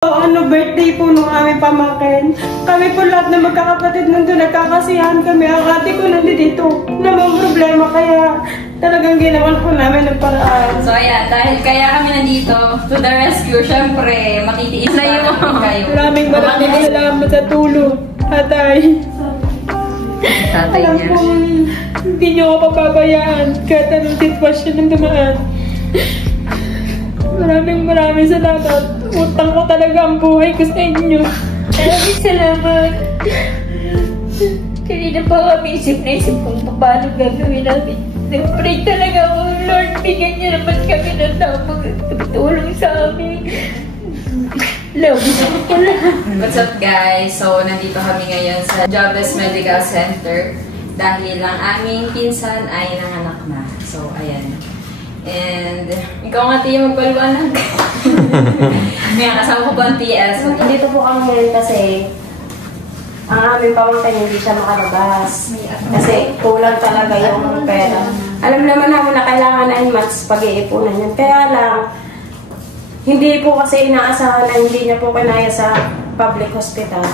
Birthday po nung aming pamangkin. Kami po lahat na magkakapatid nandun, nagkakasiyahan kami. Ang ate ko nandito na may problema, kaya talagang ginawan po namin ng paraan. So ayan, dahil kaya kami nandito, to the rescue, syempre, makitiis na yung kayo. Maraming salamat sa tulong, tatay. Tatay Alam niya. po, hindi niyo ako papabayaan kahit anong sitwasyon ng dumaan. Maraming salamat. Utang ko talaga ang buhay ko sa inyo. Maraming salamat. Kanina pa kami isip kung paano gagawin namin. Nag-pray talaga ako, Lord, bigyan niyo naman kami ng tamang tulong sa amin. Love you pala. What's up guys? So, nandito kami ngayon sa Jobless Medical Center dahil ang aming pinsan ay nanganak na. So, ayan. And, ikaw nga tiyo magpaliwanag. May kasama ko po ang TS. Dito po kami ngayon kasi ang aming pamangkin hindi siya makalabas. Kasi kulang talaga yung pera. Alam naman namin na kailangan 9 months pag-iipunan yan. Kaya lang, hindi po kasi inaasahan na hindi niya po kinaya sa public hospital.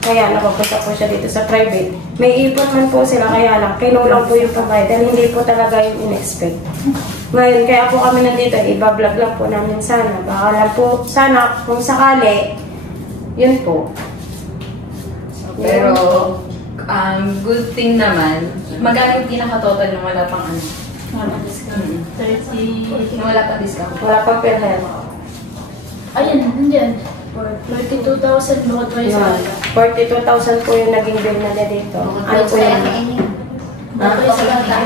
Kaya napapunta po siya dito sa private. May ipon man po sila, kaya lang kinulang po yung provider. Hindi po talaga yung in-expect. Ngayon, kaya po kami nandito, ibablog lang po namin sana. Baka lang po, sana kung sakali, yun po. Pero, good thing naman, magkano yung pinaka-total nung wala pang ano? Wala discount. 30. Nung wala pang discount. Wala pang PhilHealth. Ayan, nandiyan. 32,000 bukod pa yung 42,000 po yung naging bill na niya dito. Ano po yun?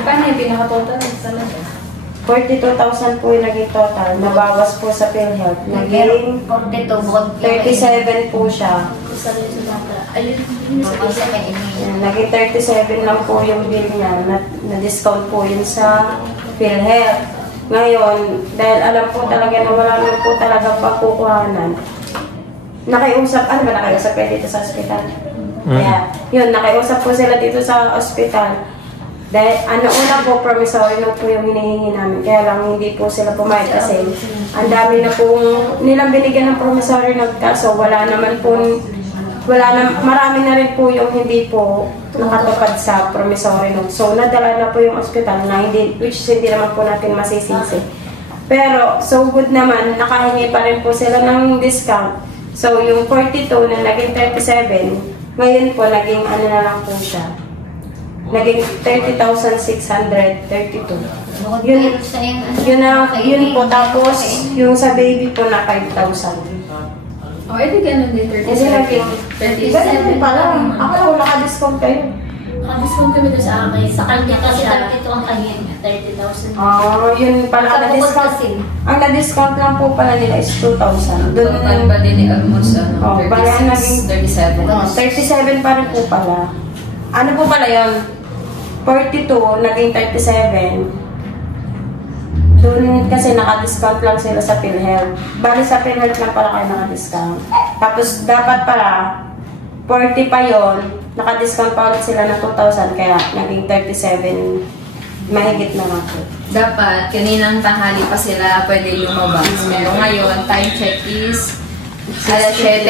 Paano yung pinaka-total? Talaga? 42,000 po yung naging total. Nabawas po sa PhilHealth. Naging 37 po siya. Ayun, yun sa isa. Yan, naging 37 lang po yung bill niya. Na-discount po yun sa PhilHealth. Ngayon, dahil alam po talaga na wala naman po talaga pagkukuhanan, nakiusap, ano ba nakiusap kayo dito sa ospital? Kaya, yun, nakiusap po sila dito sa ospital. Dahil, una po, promissory note po yung hinihingi namin. Kaya lang, hindi po sila pumayag kasi ang dami na pong nilang binigyan ng promissory note kaso wala naman po, marami na rin po yung hindi po nakatupad sa promissory note. So, nadala na po yung ospital na which hindi naman po natin masisisi. Pero, so good naman, nakahingi pa rin po sila ng discount. So, yung 42 na naging 37, ngayon po, naging ano na lang po siya. Naging 30,632. Yun po. Tapos, yung sa baby po na 5,000. Oh, edi ganun din, 37. Kasi naging 37 pala. Ako lang, naka-discount kayo. Naka-discount kami doon sa akin. Sa kanya kasi 32 ang kanya. 30,000. Yun pala ang na-discount. Ang na-discount lang po pala nila is 2,000. Total ba din ni Almos, Oh, 36, 37. 37 pa rin po pala. Ano po pala yun? 42, naging 37. Doon kasi naka-discount lang sila sa PhilHealth. Bali sa PhilHealth lang pala kayo naka-discount. Tapos dapat pala, 40 pa yun, naka-discount pa ulit sila ng 2,000, kaya naging 37, mahigit na lang po. Dapat, kaninang tanghali pa sila pwede lumabas. Pero ngayon, time check is alas 7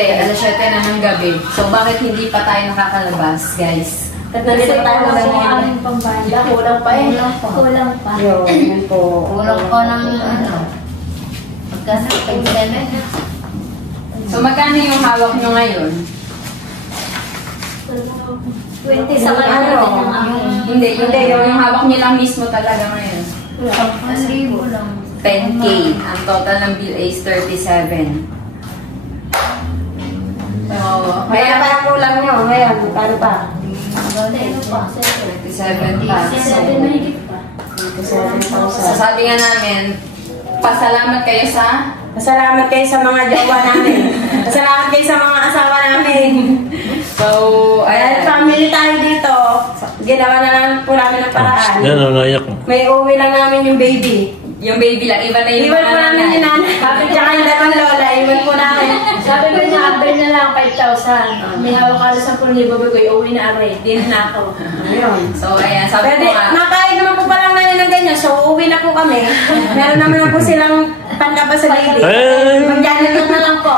na ng gabi. So, bakit hindi pa tayo nakakalabas, guys? At nandito tayo Kasi na aming pambanda. Kulang pa eh. Kulang pa. yun po. Kulang ko ng ano. Magkano 27? So, magkano yung hawak nyo ngayon? 20 sa kanya. Hindi, yung hawak nyo lang mismo talaga ngayon. 1,000 lang. 10K. Ang total ng bill is 37. So, Kaya kaya pa ang kulang nyo. Ngayon, paano pa? 37 pa. So, 7 na higit pa. 27,000. sasabi nga namin, pasalamat kayo sa Pasalamat kayo sa mga jowa namin. Pasalamat kayo sa mga asawa namin. So, Dahil family tayo dito, ginawa na lang po namin ng paraan. Yan, naiyak. May uwi lang namin yung baby. yung baby lang, iba na yung Iwan po namin yung nanay. Tsaka yung dalawang lola, iwan po namin. Sabi ko niya, abay na lang 5,000. May hawak ka na 10,000 bagoy, uwi na aray. Di na ako. Ayun. So, ayan, sabi Pwede, ko nga. nakain naman po pa lang namin ng ganyan, so uwi na po kami. Meron naman na po silang Panlabas sa lady. Magdano na lang po.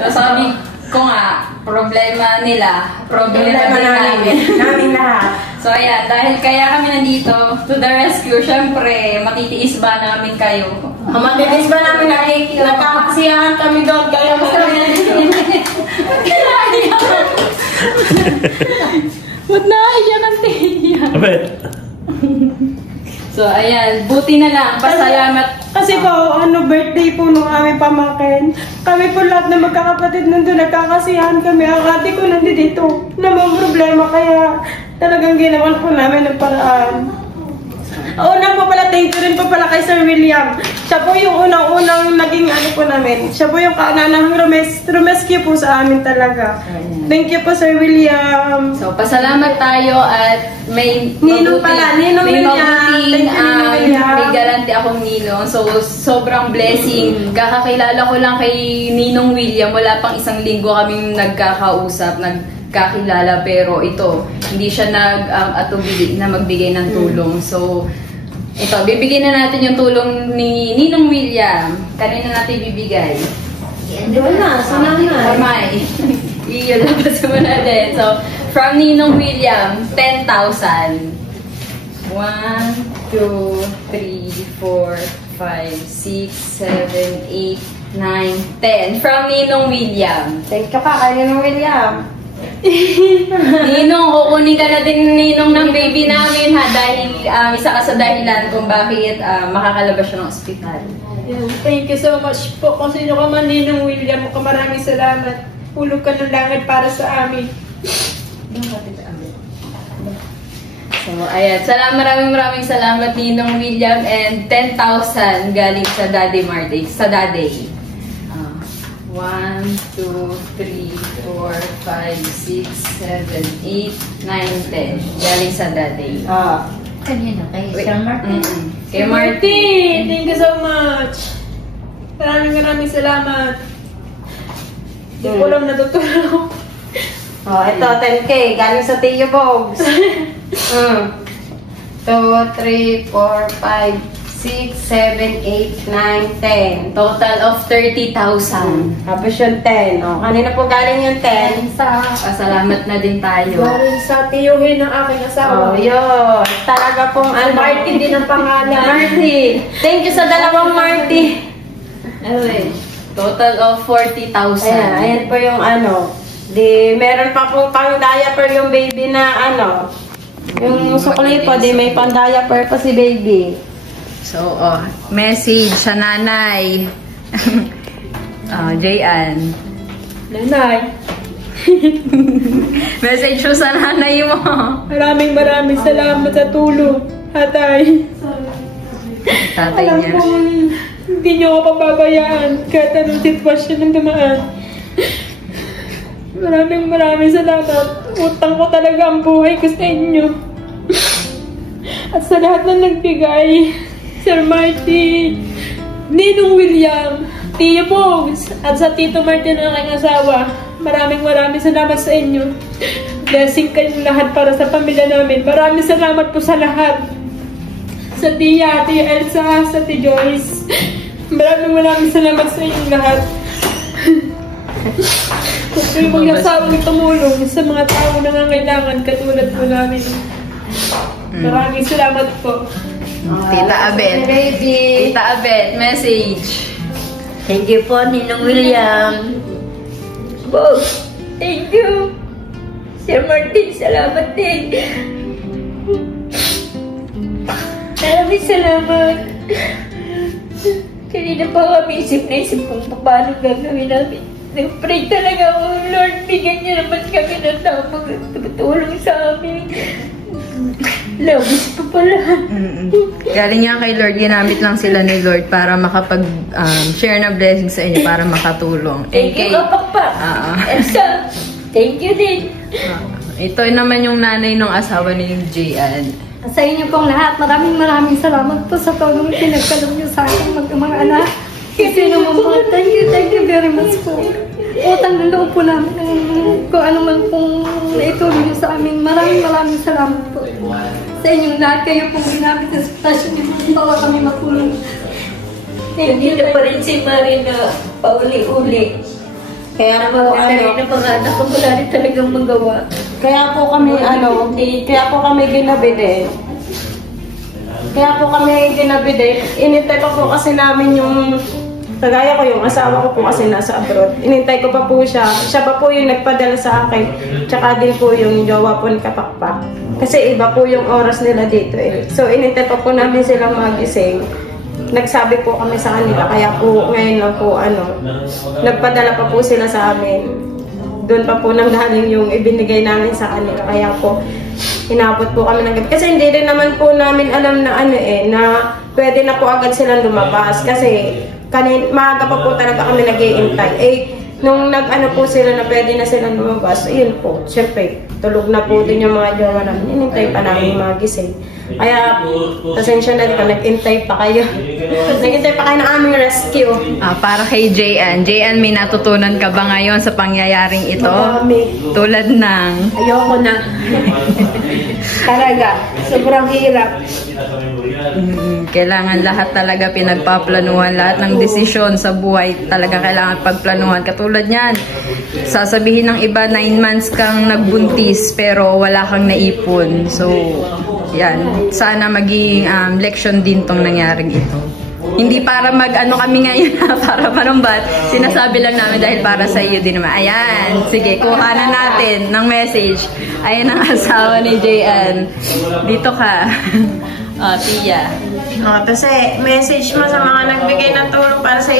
So sabi ko nga, problema nila, problema din namin. Namin lahat. So ayan, dahil kaya kami nandito, to the rescue, syempre, matitiis ba namin kayo? Matitis ba namin nagkakasiyahan kami doon? Kaya mas Ba't naiyak ang tiyak? Abet. So ayan, buti na lang, pasalamat. Kasi po, birthday po nung aming pamangkin. Kami po lahat na magkakapatid nandun, nagkakasiyahan kami. Ang ate ko nandito, namang problema, kaya talagang ginawan po namin ng paraan. Una po pala, thank you rin po pala kay Sir William. Siya po yung unang-unang naging po namin. Siya po yung kaananang rumescue po sa amin talaga. Thank you po, Sir William. So, pasalamat tayo at may Ninong pala, Ninong William. mabuting, Thank you, Ninong William. may galante akong ninong. So, sobrang blessing. Kakakilala ko lang kay Ninong William. Wala pang isang linggo kaming nagkakausap, nagkakilala. Pero ito, hindi siya nag-atubili na magbigay ng tulong. So, ito, bibigyan na natin yung tulong ni Ninong William. Kanina natin bibigay. Doon na, sa nanay. Kamay. Ilalabas mo na din. So, from Ninong William, 10,000. 1, 2, 3, 4, 5, 6, 7, 8, 9, 10. From Ninong William. Thank you ka kay Ninong William. Ninong, kukunin ka na din Ninong ng baby namin ha. Dahil isa ka sa dahilan kung bakit makakalabas siya ng ospital. Thank you so much po. Kung sino ka man, Ninong William, maraming salamat. Hulog ka ng langit para sa amin. So, ayan. Maraming salamat, Ninong William. And 10,000 galing sa Daddy Marty. Sa Daddy. 1, 2, 3, 4, 5, 6, 7, 8, 9, 10. Galing sa Daddy. Kanina kay Sir Martin. Kay Marty. Thank you so much. Maraming salamat. Hindi ko lang natutulog. Ito, 10K. Galing sa Tio Bogs. 2, 3, 4, 5, 6, 7, 8, 9, 10. Total of 30,000. Tapos yung 10. Kanina po galing yung 10. Pasalamat na din tayo. Galing sa tiyuhin ng aking asawa. Yun. Talaga pong Marty din ang pangalan. Marty. Thank you sa dalawang Marty. Total of 40,000. Ayan po yung Di, meron pa pong pang diaper yung baby na yung sukli po, di may pang diaper pa si baby. So, message sa nanay. Jayan. Nanay, Message mo sa nanay mo. maraming salamat sa tulong. Tatay. Tatay Alam niya. ko, hindi niyo ako pababayaan kahit anong sitwasyon ng dumaan. Maraming salamat. Utang ko talaga ang buhay ko sa inyo. At sa lahat na nagbigay, Sir Marty, Ninong William, Tio Bogs, at sa Tito Martin ang aking asawa, maraming salamat sa inyo. Blessing kayong lahat para sa pamilya namin. Maraming salamat po sa lahat. Sa Tia Elsa, sa Tia Joyce. Maraming salamat sa inyong lahat. Kung kayo mag-asawang tumulong sa mga tao na nangangailangan katulad po namin. Maraming salamat po. Tita Abet. Tita Abet, message. Thank you po, Ninong William. Boss, thank you. Sir Martin, salamat din. Maraming salamat. Kanina pa kami isip kung paano gagawin namin. Nag-pray talaga ako, Lord, bigyan niya naman kami ng tao magtutulong sa amin. Labis pa pala. Galing nga kay Lord, ginamit lang sila ni Lord para makapag-share na blessing sa inyo para makatulong. Thank you, Papa. Elsa, thank you din. Ito naman yung nanay ng asawa ni Jayan. Sa inyo pong lahat, maraming salamat po sa tulong pinagkalong niyo sa aking mga anak. Kasi naman po, thank you very much po. Utang na loob po namin kung ano man pong naitulong niyo sa amin. Maraming salamat po. Sa inyong lahat, kayo pong ginamit sa sitwasyon niyo para kami matulong. Nandito pa rin si Marina pauli-uli. Kaya po, Rin ang mga anak ko, wala rin talagang magawa. kaya po kami ginabi din. Inintay pa po kasi namin yung, kagaya ko yung asawa ko po kasi nasa abroad. Inintay ko pa po siya. Siya pa po yung nagpadala sa akin. Tsaka din po yung jowa po ni Kapakpak. Kasi iba po yung oras nila dito eh. So inintay pa po namin silang magising. Nagsabi po kami sa kanila, kaya po ngayon lang po nagpadala pa po sila sa amin. Doon pa po nanggaling yung ibinigay namin sa kanila, kaya po inabot po kami ng gabi. Kasi hindi rin naman po namin alam na na pwede na po agad silang lumabas. Kasi maaga pa po talaga kami nag-iintay. Nung po sila na pwede na silang lumabas, yun po, syempre, tulog na po din yung mga jowa namin. Inintay pa namin magising. Kaya, pasensya na dito, nag-intay pa kayo. Nag-intay pa kayo ng aming rescue. Para kay Jayan. Jayan, may natutunan ka ba ngayon sa pangyayaring ito? Marami. Tulad ng... Ayoko na. Talaga, sobrang hirap. Kailangan lahat talaga pinagpaplanuhan. Lahat ng desisyon sa buhay talaga kailangan pagplanuhan. Katulad niyan, sasabihin ng iba 9 months kang nagbuntis pero wala kang naipon. So, yan. Sana maging leksyon din tong nangyaring ito. Hindi para kami ngayon para manumbat. Sinasabi lang namin dahil para sa iyo din naman. Ayan. Sige, kuha na natin ng message. Ayan ang asawa ni Jayan. Dito ka. Tia. Kasi message mo sa mga nagbigay ng tulong para sa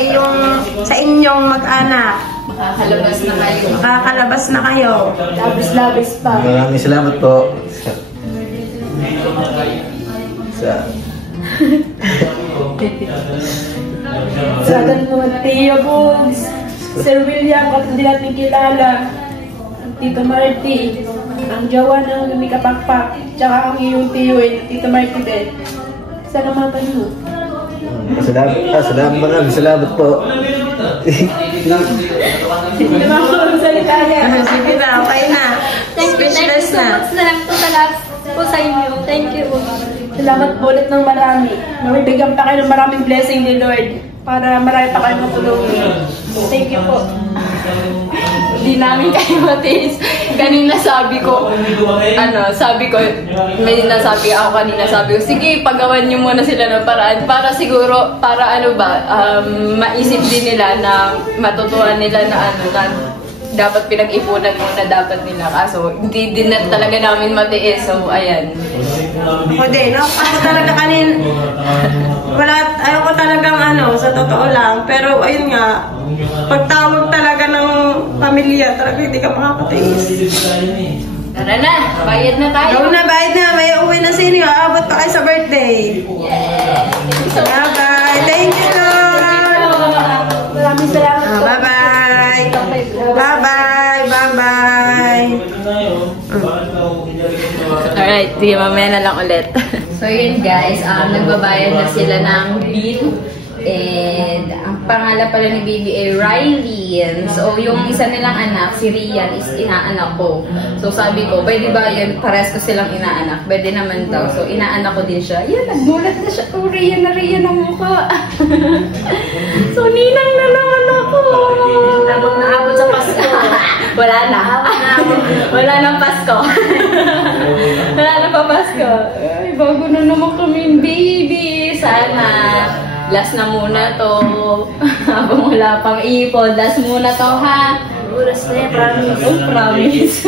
inyong mag-anak. Makakalabas na kayo. Makakalabas na kayo. Labis-labis pa. Maraming salamat po. Sa ganun, Tia Bones, Sir William, at hindi natin kilala, Tito Marty, ang jowa ng may Kapakpak, tsaka ang iyong tiyuin, Tito Marty din. Salamatan mo. Salamat po. Hindi naman ako magsalita yan. Sige na, okay na. Speechless na. So much na lang po sa lahat po sa inyo. Thank you. Salamat po ulit ng marami. Mabibigyan pa kayo ng maraming blessing ni Lord para marami pa kayo matulungin. Thank you po. Hindi namin kayo matiis. Kanina sabi ko, sabi ko, sige, pagawan niyo muna sila ng paraan para siguro, maisip din nila na matutuhan nila na dapat pinag-ipunan muna dapat nila. Kaso, hindi din na talaga namin matiis. So, ayan. Ako din, no? Ako talaga ayoko talagang sa totoo lang. Pero, ayun nga, pagtawag talaga ng pamilya, talaga hindi ka makakatiis. Tara na, bayad na tayo. Bayad na. May uwi na sino. Aabot pa kayo sa birthday. Bye-bye. Thank you, Lord. Maraming salamat po. Bye-bye. Bye-bye. Bye-bye. Alright, sige, mamaya na lang ulit. So yun guys, nagbabayad na sila ng bill. And ang pangalan pala ni baby ay Riley. So yung isa nilang anak, si Rian, is inaanak ko. So sabi ko, pwede ba yun, pares ko silang inaanak? Pwede naman daw. So inaanak ko din siya. Yun, nagmulat na siya. Oh, Rian na Rian ang mukha. So ninang na naman ako. Naabot sa Pasko. Wala na. Wala nang Pasko. Wala na pa Pasko. Ay, bago na naman kami, baby. Sana. Last na muna to. Habang wala pang ipon. Last muna to, ha? Oras na yan, promise. Oh, promise.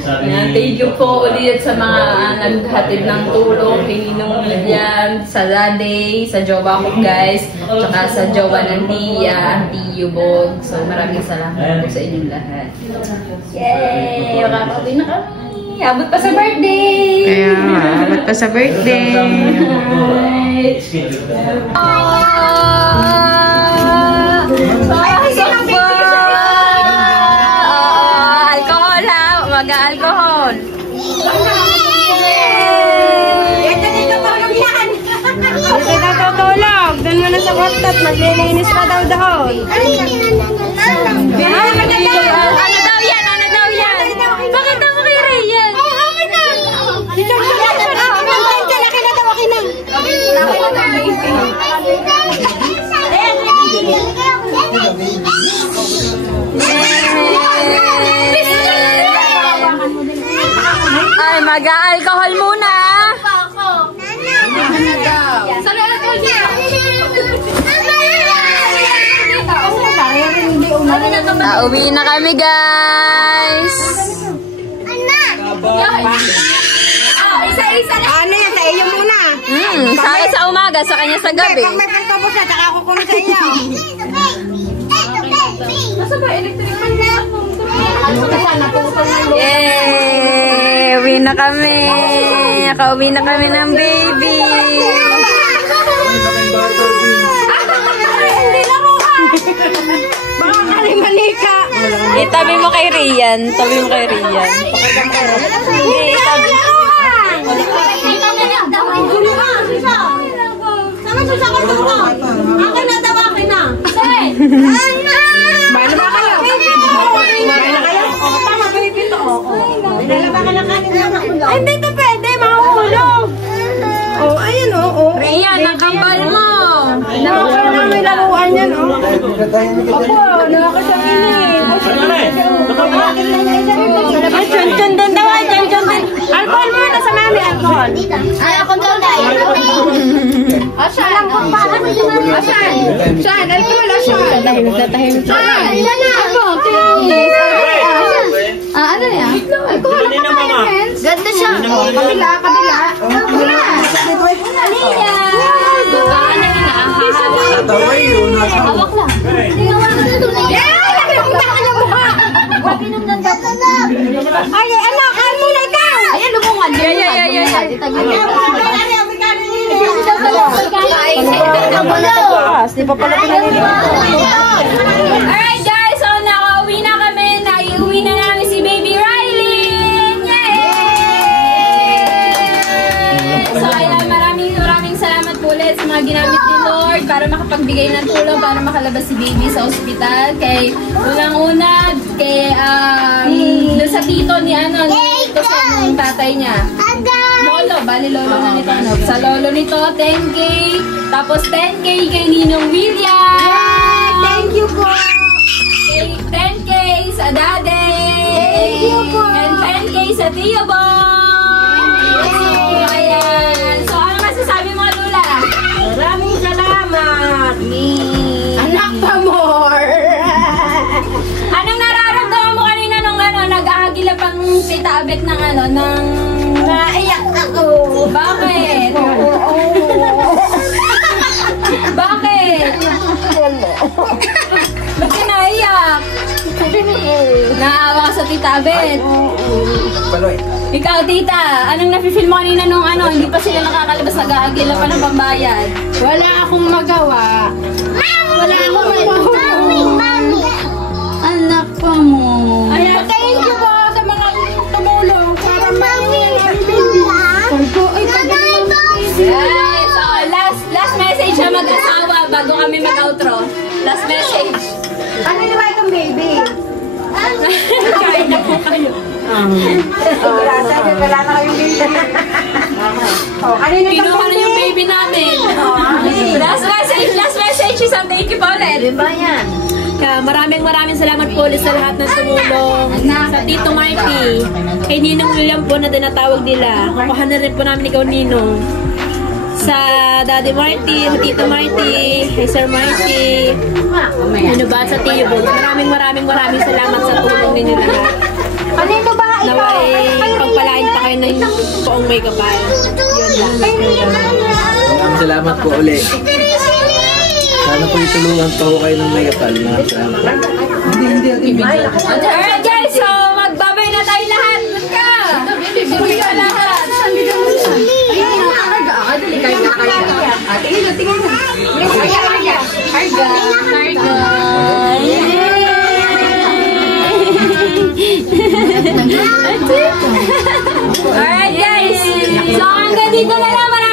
Yan, thank you po ulit sa mga naghatid ng tulong kay Ninong William, sa Daddy, sa jowa ko guys, tsaka sa jowa ng Tia, Auntie Yubog. So maraming salamat po sa inyong lahat. Yay! Makakauwi na kami! Abot pa sa birthday! Abot pa sa birthday. Alcohol ha! Mag-alcohol! Hindi na tutulog. Doon mo na sa kwartot. Maglilinis pa daw dahon. Ano daw yan? Ano daw yan? Pakita mo kay Rayan! Okay na! Laki na daw, okay na. mag-alcohol muna. Uwi na kami, guys. Isa-isa na. Ano yan? Sa iyo muna. Sa akin sa umaga, sa kanya sa gabi. Pag may pantobos na, saka kukunin sa iyo. Nasa ba? Electric man na. Yay! Uwi na kami. Nakauwi na kami ng baby. Hindi na mo ha. Baka kalimanika. Itabi mo kay Rian. Tabi mo kay Rian. Hindi, itabi. Sama susa ko dito. Akin na daw, akin na. Bahala ba kayo? Bahala kayo? Tama, baby to. Bahala ba ka na kanina? Hindi to pwede, makahulog. Oh, ayun oh. Rian, nakambal mo. Nakakala na may laruan yan oh. Opo, nakakasangin. Ay, chon-chon din daw, ay, chon-chon din. Alcohol muna sa mami, alcohol. Ay, ako daw na. Asan? Asan? Saan? Alcohol, asan? Tahimik. Saan? Ilan na? Ano yan? Alcohol, friends. Ganda siya. Kabila. Kabila. Hawak lang. Ay, anak, muna ikaw! Ayan, lumungan. Di pa pala Alright guys, so nakauwi na kami. Naiuwi na namin si Baby Riley. Yay! So ayan, maraming salamat po ulit sa mga ginamit ni Lord para makapagbigay ng tulong para makalabas si Baby sa ospital. Kay unang-una, kay doon sa tito ni dito sa tatay niya. Lolo, bali lolo na nito. Sa lolo nito, 10K. Tapos 10K kay Ninong William. Thank you po. 10K sa daddy. Thank you po. And 10K sa Tio Boy. Ayan. So, ano masasabi mo, Lula? Maraming salamat. Anak pa more. Anong nararamdaman mo kanina nung nag-ahagila pang tita Abet ng ng... Naiyak ako. Bakit? Bakit? Ba't ka naiyak? Naawa ka sa tita Abet. Ikaw, tita, anong nafe-feel mo kanina nung hindi pa sila nakakalabas, nag-aagila pa ng pambayad? Wala akong magawa. Wala akong magawa. Anak pa mo. Ayan, thank you po sa mga tumulong para Guys, last message na mag-asawa bago kami mag-outro. Last message. Ano yung ba itong baby? Kain na po kayo. Wala na kayong baby. Kanina Kinuha na yung baby namin. Last message, isang thank you po ulit. Diba yan? Maraming salamat po ulit sa lahat ng tumulong. Sa Tito Marty, kay Ninong William po na tinatawag nila. Kukuha na rin po namin ikaw, Ninong. Sa Daddy Marty, sa Tito Marty, kay Sir Marty, ano ba, sa Tio Boy. Maraming salamat sa tulong ninyo lahat. Kanino ba ikaw? Naway pagpalain pa kayo ng poong may kapal. Yun lang. Salamat po ulit. Sana po itulungan pa ho kayo ng may kapal. Alright guys, so magbabay na tayo lahat. Ba't ka? Bibigay ka lahat. Alright guys, so hanggang dito na lang.